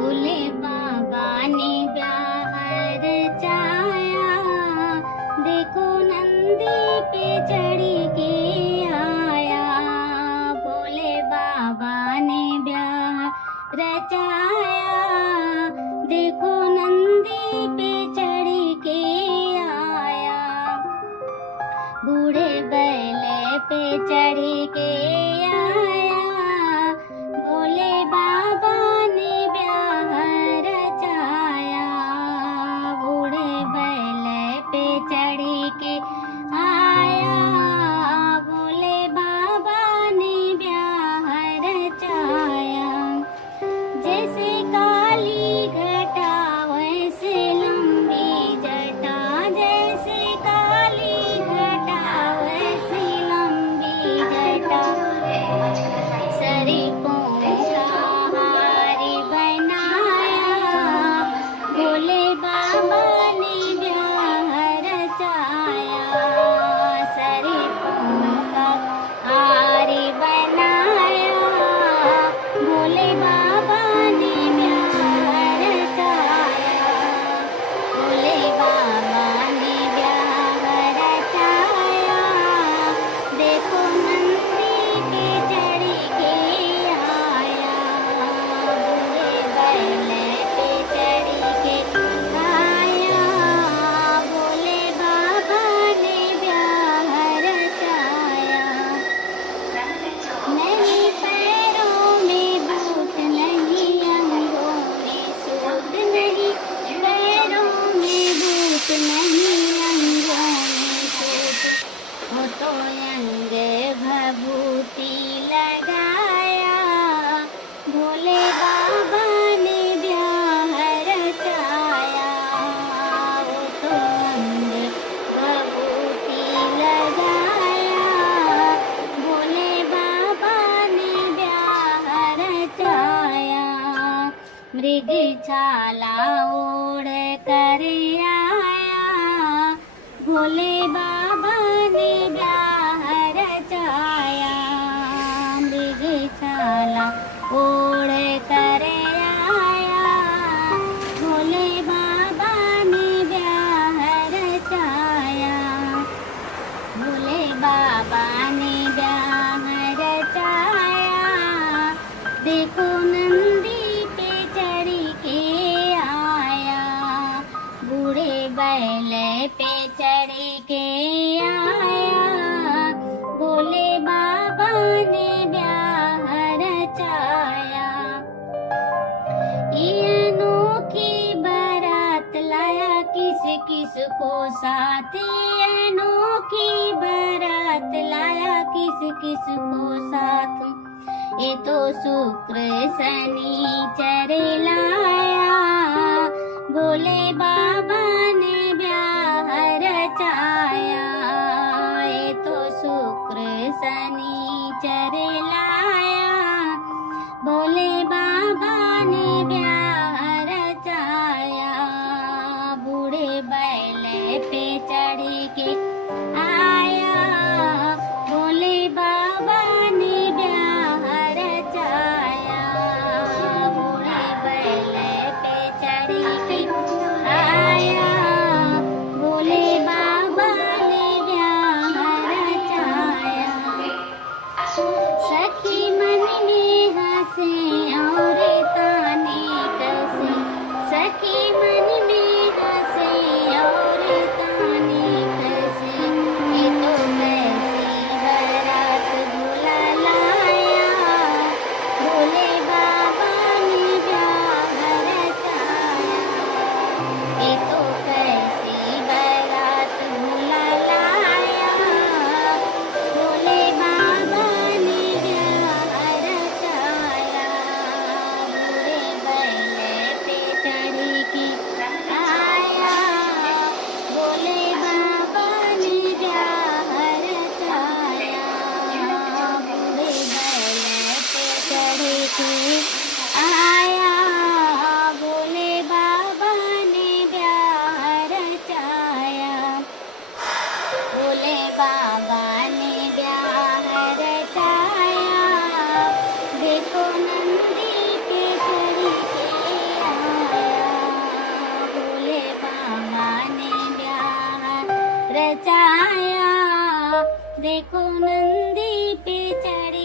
भोले बाबा ने ब्याह रचाया, देखो नंदी पे चढ़ के आया। भोले बाबा ने ब्याह रचाया, देखो नंदी पे चढ़ के आया। बूढ़े बैले पे चढ़ के आया, भोले बाबा ने ब्याह रचाया। बूढ़े बैले पे चढ़ के आया, भोले बाबा ने ब्याह रचाया। जैसे काली घटा वैसे लंबी जटा, जैसे काली घटा वैसे लंबी जटा। सरीपों का हारी बनाया, भोले बाबा ने ब्याह रचाया। सरीपों का हारी बनाया, भोले बाबा ने ब्याह रचाया। भोले बाबा ने ब्याह रचाया, देखो नंदी पे चढ़ के आया। बूढ़े बैले पे चढ़ के आया, भोले बाबा ने ब्याह रचाया। नहीं पैरों में बूट, नहीं अंगों में सूट, नहीं पैरों में बूट, नहीं अंगों में सूट। वो तो अंग भभूति लगाया, भोले बाबा ने ब्याह रचाया। वो तो अंग भभूति लगाया, भोले बाबा ने ब्याह रचाया। मृग छाला ओढ़ कर आया, भोले बाबा ने ब्याह रचाया। मृग छाला ओढ़ कर आया, भोले बाबा ने ब्याह रचाया। भोले बाबा ने ब्याह रचाया, देखो नंदी पे चढ़ के आया। बूढ़े बैले पे चढ़ के आया, भोले बाबा ने ब्याह रचाया। ये अनोखी बारात लाया किस किस को साथ, ये अनोखी बारात लाया किस किस को साथ। ये तो शुक्र शनिचर लाया, भोले बाबा ने ब्याह रचाया। ये तो शुक्र शनिचर लाया, भोले बाबा ने ब्याह रचाया। बूढ़े बैले पे चढ़ के आया, भोले बाबा ने ब्याह रचाया। बूढ़े बैले पे चढ़ के आया, रचाया, देखो नंदी पे चढ़